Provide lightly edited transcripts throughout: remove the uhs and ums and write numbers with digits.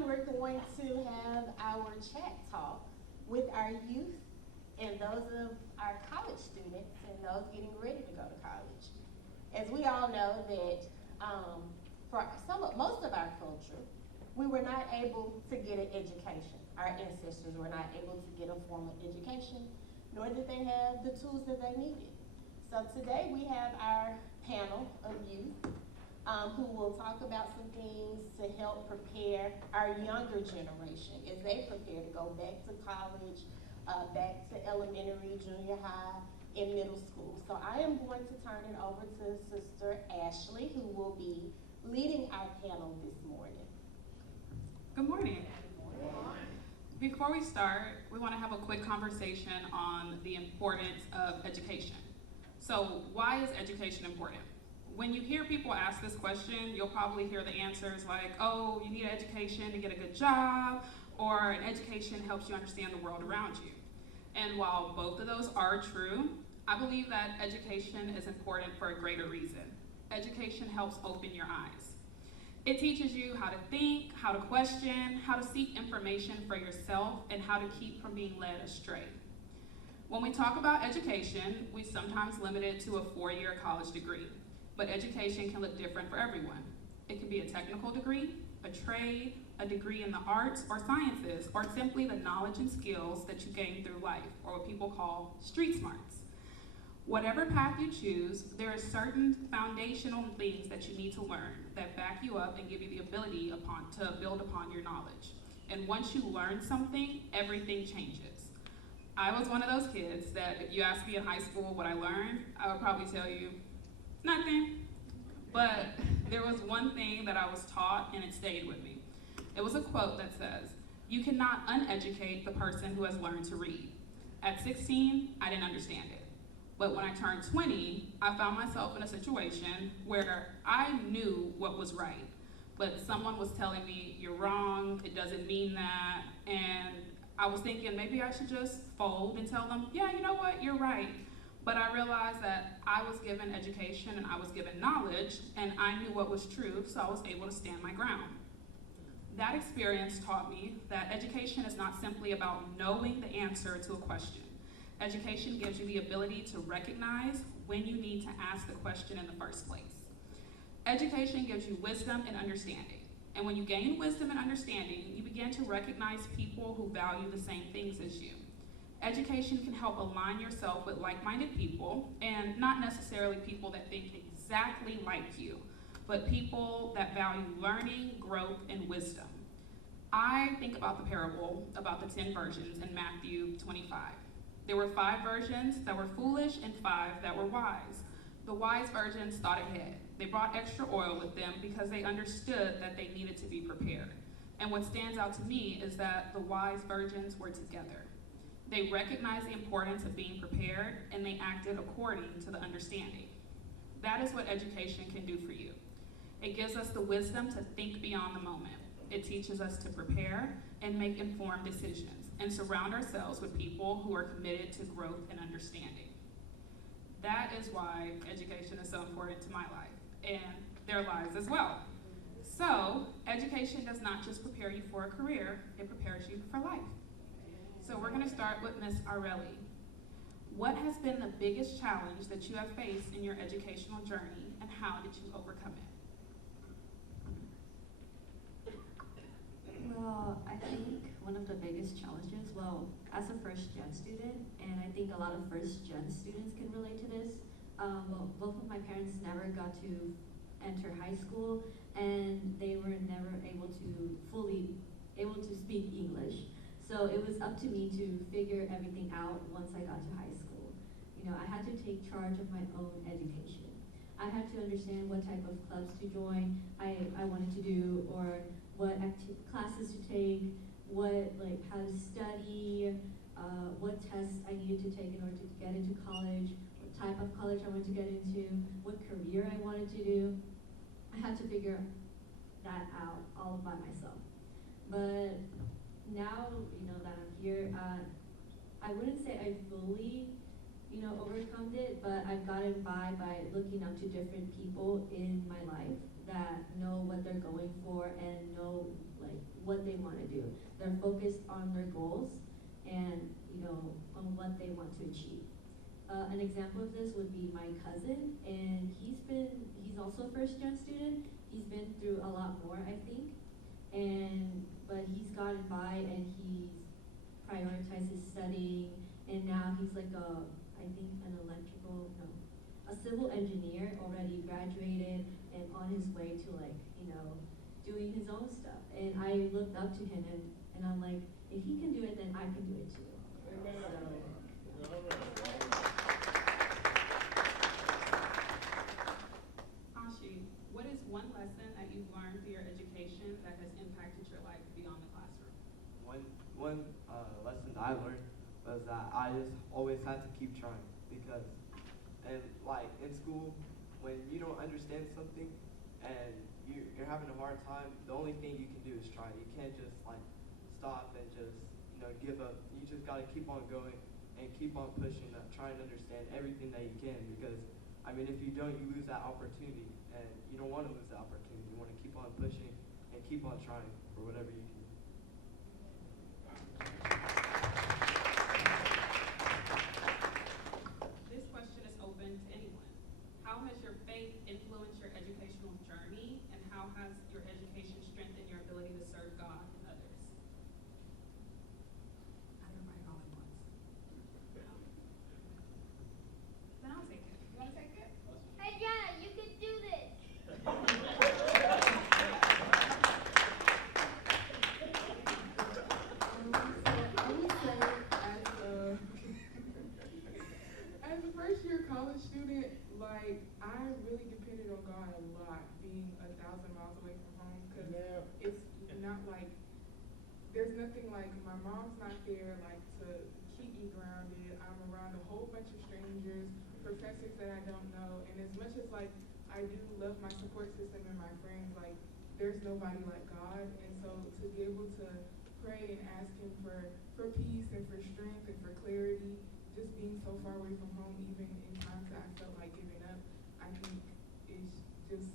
time, we're going to have our chat talk with our youth and those of our college students and those getting ready to go to college. As we all know that for most of our culture, we were not able to get an education. Our ancestors were not able to get a formal education, nor did they have the tools that they needed. So today we have our panel of youth who will talk about some things to help prepare our younger generation as they prepare to go back to college, back to elementary, junior high, and middle school. So I am going to turn it over to Sister Ashley, who will be leading our panel this morning. Good morning. Before we start, we want to have a quick conversation on the importance of education. So why is education important? When you hear people ask this question, you'll probably hear the answers like, oh, you need an education to get a good job, or an education helps you understand the world around you. And while both of those are true, I believe that education is important for a greater reason. Education helps open your eyes. It teaches you how to think, how to question, how to seek information for yourself, and how to keep from being led astray. When we talk about education, we sometimes limit it to a 4-year college degree, but education can look different for everyone. It can be a technical degree, a trade, a degree in the arts or sciences, or simply the knowledge and skills that you gain through life, or what people call street smarts. Whatever path you choose, there are certain foundational things that you need to learn that back you up and give you the ability to build upon your knowledge. And once you learn something, everything changes. I was one of those kids that if you asked me in high school what I learned, I would probably tell you, nothing. But there was one thing that I was taught and it stayed with me. It was a quote that says, you cannot uneducate the person who has learned to read. At 16, I didn't understand it. But when I turned 20, I found myself in a situation where I knew what was right, but someone was telling me, you're wrong, it doesn't mean that, and I was thinking maybe I should just fold and tell them, yeah, you know what, you're right. But I realized that I was given education and I was given knowledge, and I knew what was true, so I was able to stand my ground. That experience taught me that education is not simply about knowing the answer to a question. Education gives you the ability to recognize when you need to ask the question in the first place. Education gives you wisdom and understanding. And when you gain wisdom and understanding, you begin to recognize people who value the same things as you. Education can help align yourself with like-minded people, and not necessarily people that think exactly like you, but people that value learning, growth, and wisdom. I think about the parable about the 10 virgins in Matthew 25. There were 5 virgins that were foolish and 5 that were wise. The wise virgins thought ahead. They brought extra oil with them because they understood that they needed to be prepared. And what stands out to me is that the wise virgins were together. They recognized the importance of being prepared, and they acted according to the understanding. That is what education can do for you. It gives us the wisdom to think beyond the moment. It teaches us to prepare and make informed decisions, and surround ourselves with people who are committed to growth and understanding. That is why education is so important to my life, and their lives as well. So, education does not just prepare you for a career, it prepares you for life. So we're going to start with Ms. Arelli. What has been the biggest challenge that you have faced in your educational journey, and how did you overcome it? Well, I think one of the biggest challenges, as a first-gen student, and I think a lot of first-gen students can relate to this, both of my parents never got to enter high school, and they were never fully able to speak English. So it was up to me to figure everything out once I got to high school. You know, I had to take charge of my own education. I had to understand what type of clubs to join, I wanted to do, or what classes to take, how to study, what tests I needed to take in order to get into college, what type of college I wanted to get into, what career I wanted to do. I had to figure that out all by myself. But now, that I'm here, I wouldn't say I fully, overcome it, but I've gotten by looking up to different people in my life that know what they're going for and know like what they want to do. They're focused on their goals and on what they want to achieve. An example of this would be my cousin, and he's also a first gen student. He's been through a lot more, I think, but he's gotten by and he's prioritized his studying, and now he's like a civil engineer, already graduated and on his way to doing his own stuff. And I looked up to him and I'm like, if he can do it, then I can do it too. Ashi, what is one lesson that you've learned through your education that has impacted your life beyond the classroom? One lesson that I learned was that I just always had to keep trying, because in school, when you don't understand something and you're having a hard time, the only thing you can do is try. You can't just stop and just give up. You just got to keep on going and keep on pushing, trying to understand everything that you can, because if you don't, you lose that opportunity, and you don't want to lose that opportunity. You want to keep on pushing and keep on trying for whatever you can. This question is open to anyone. How has your faith influenced your educational journey, and how has your education strengthened your ability to serve God and others? Everybody all at once. Then I'll take it. You want to take it? Hey, Jana, you can do this. As a first-year college student, I really depended on God a lot, being 1,000 miles away from home, because it's not there's nothing my mom's not there, to keep me grounded. I'm around a whole bunch of strangers, professors that I don't know, and as much as I do love my support system and my friends, there's nobody like God, and so to be able to pray and ask Him for peace and for strength and for clarity, just being so far away from home, even in times that I felt like giving up, I think it's just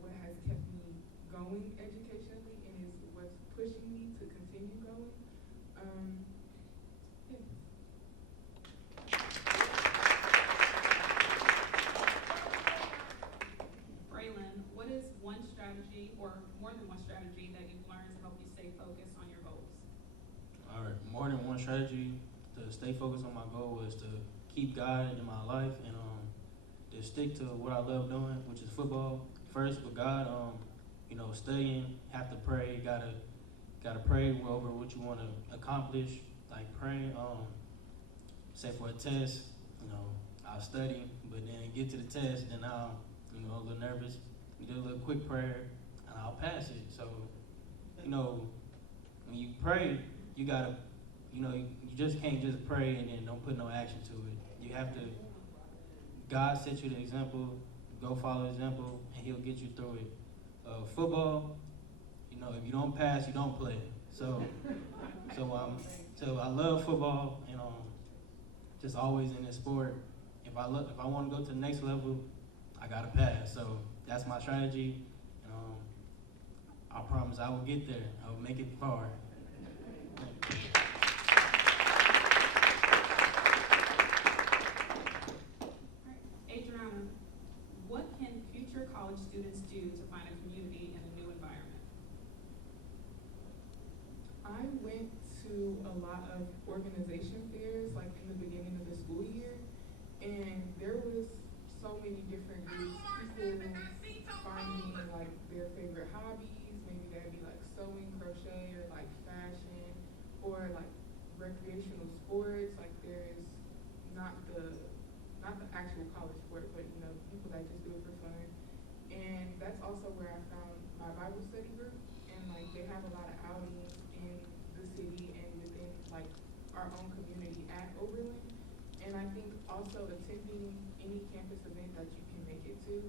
what has kept me going educationally and is what's pushing me to continue going. Yeah. Braylon, what is one strategy, or more than one strategy, that you've learned to help you stay focused on your goals? All right, more than one strategy to stay focused on my goal was to keep God in my life and to stick to what I love doing, which is football. First with God, studying, have to pray, gotta pray over what you want to accomplish, praying, say for a test, I'll study, but then get to the test, then I'll, a little nervous, do a little quick prayer, and I'll pass it. So, when you pray, you gotta, you just can't just pray and then don't put no action to it. You have to, God set you the example, go follow the example, and He'll get you through it. Football, if you don't pass, you don't play. So I love football, and just always in this sport. If I want to go to the next level, I gotta pass. So that's my strategy, and I promise I will get there. I will make it far. Adriana, what can future college students do to find a community in a new environment? I went to a lot of organization fairs, in the beginning of the school year, and there was so many different groups, people finding their favorite hobbies, maybe that'd be sewing, crochet, or fashion, or recreational sports. There's not the actual college sport, but people that just do it for fun. And that's also where I found my Bible study group, and they have a lot of outings in the city and within our own community at Oberlin. And I think also attending any campus event that you can make it to,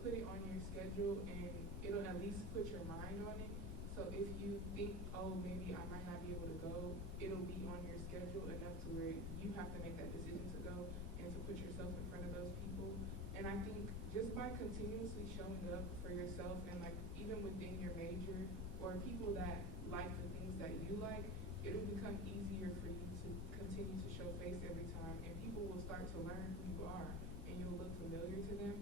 put it on your schedule, and it'll at least put your mind on it. So if you think, oh, maybe I might not be able to go, it'll be on your schedule enough to where you have to make that decision to go and to put yourself in front of those people. And I think just by continuously showing up for yourself and like even within your major or people that like the things that you like, it'll become easier for you to continue to show face every time, and people will start to learn who you are and you'll look familiar to them.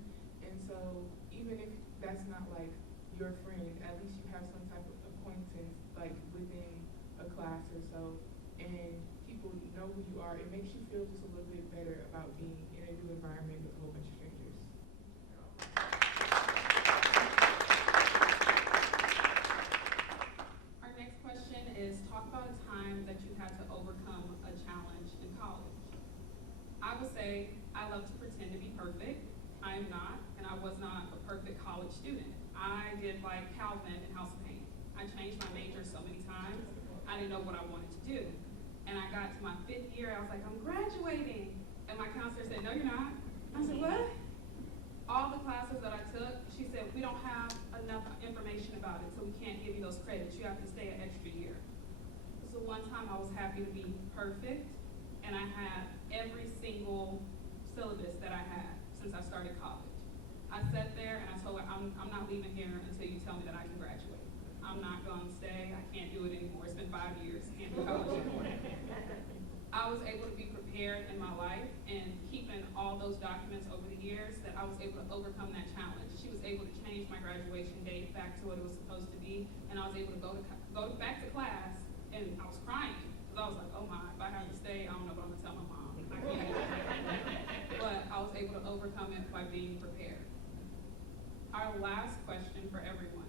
And so even if that's not like your friend, at least you have some type of acquaintance like within a class or so, and people know who you are. It makes you feel just a little bit better about being in a new environment with a whole bunch of strangers. Our next question is, talk about a time that you had to overcome a challenge in college. I would say I love to pretend to be perfect. I am not, and I was not a perfect college student. I did like Calvin in House of Pain. I changed my major so many times, I didn't know what I wanted to do. And I got to my 5th year, I was like, I'm graduating. And my counselor said, no, you're not. I said, what? All the classes that I took, she said, we don't have enough information about it, so we can't give you those credits. You have to stay an extra year. So one time I was happy to be perfect, and I had every single syllabus that I had since I started college. I sat there and I told her, I'm not leaving here until you tell me that I can graduate. I'm not going to stay. I can't do it anymore. It's been 5 years. I can't do college anymore. I was able to be prepared in my life, and keeping all those documents over the years, that I was able to overcome that challenge. She was able to change my graduation date back to what it was supposed to be, and I was able to go back to class, and I was crying because I was like, oh my, if I have to stay, I don't know what I'm gonna tell my mom. I can't. But I was able to overcome it by being prepared. Our last question for everyone: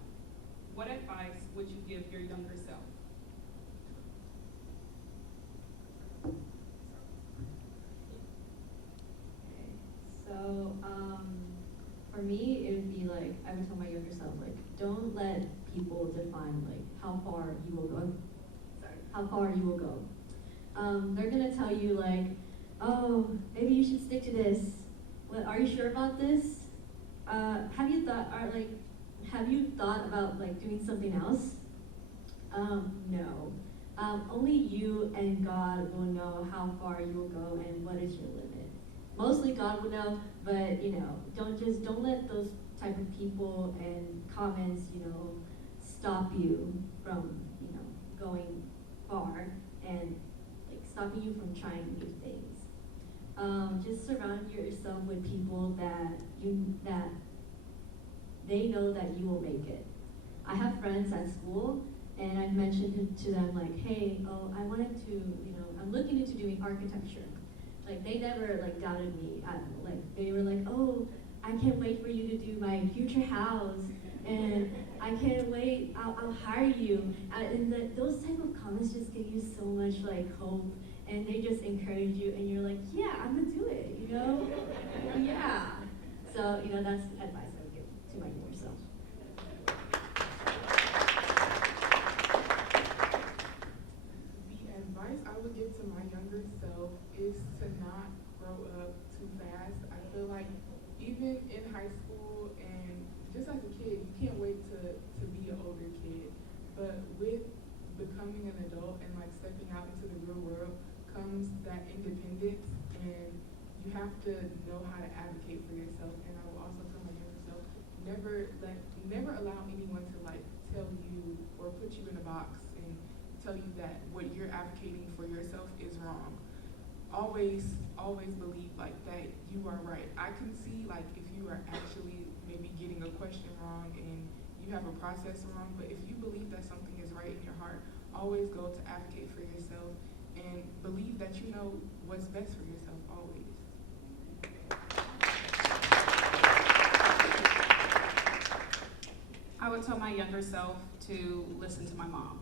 what advice would you give your younger self? So, for me, it would be like, I would tell my younger self, like, don't let people define, like, how far you will go. How far you will go. They're gonna tell you, like, oh, maybe you should stick to this. What, are you sure about this? Have you thought about, like, doing something else? No. Only you and God will know how far you will go and what is your limit. Mostly God will know, but don't let those type of people and comments, stop you from, going far and like stopping you from trying new things. Just surround yourself with people that they know that you will make it. I have friends at school, and I've mentioned to them like, hey, I wanted to, I'm looking into doing architecture. Like, they never, like, doubted me. They were like, oh, I can't wait for you to do my future house, and I can't wait, I'll hire you. And those type of comments just give you so much, like, hope, and they just encourage you, and you're like, yeah, I'm gonna do it, Yeah. So, that's advice I would give to my younger self. The advice I would give to my younger self is to not grow up too fast. I feel like even in high school and just as a kid, you can't wait to be an older kid. But with becoming an adult and like stepping out into the real world comes that independence, and you have to know how to advocate for yourself. And I will also tell my younger self, never allow anyone to like tell you or put you in a box and tell you that what you're advocating for yourself is wrong. Always believe like that you are right. I can see like if you are actually maybe getting a question wrong and you have a process wrong, but if you believe that something is right in your heart, always go to advocate for yourself and believe that you know what's best for yourself always. I would tell my younger self to listen to my mom.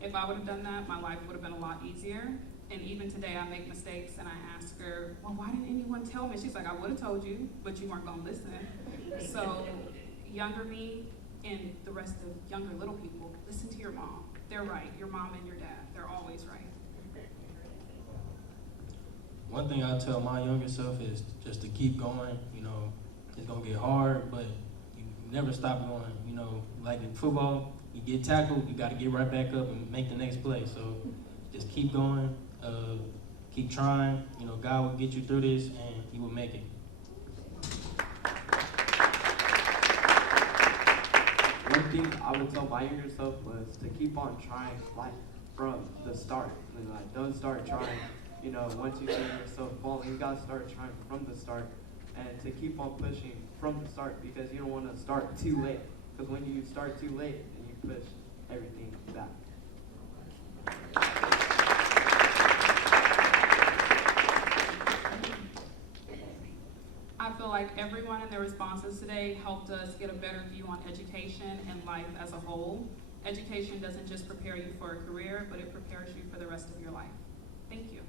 If I would have done that, my life would have been a lot easier. And even today, I make mistakes, and I ask her, well, why didn't anyone tell me? She's like, I would have told you, but you weren't going to listen. So younger me and the rest of younger little people, listen to your mom. They're right. Your mom and your dad, they're always right. One thing I tell my younger self is just to keep going. It's going to get hard, but you never stop going. Like in football, you get tackled, you got to get right back up and make the next play. So just keep going, keep trying. God will get you through this, and you will make it. one thing I would tell my younger self was to keep on trying, like, from the start. And, like, don't start trying, you know, once you see yourself falling, you gotta start trying from the start. And to keep on pushing from the start, because you don't want to start too late. Because when you start too late, then you push everything back. I feel like everyone in their responses today helped us get a better view on education and life as a whole. Education doesn't just prepare you for a career, but it prepares you for the rest of your life. Thank you.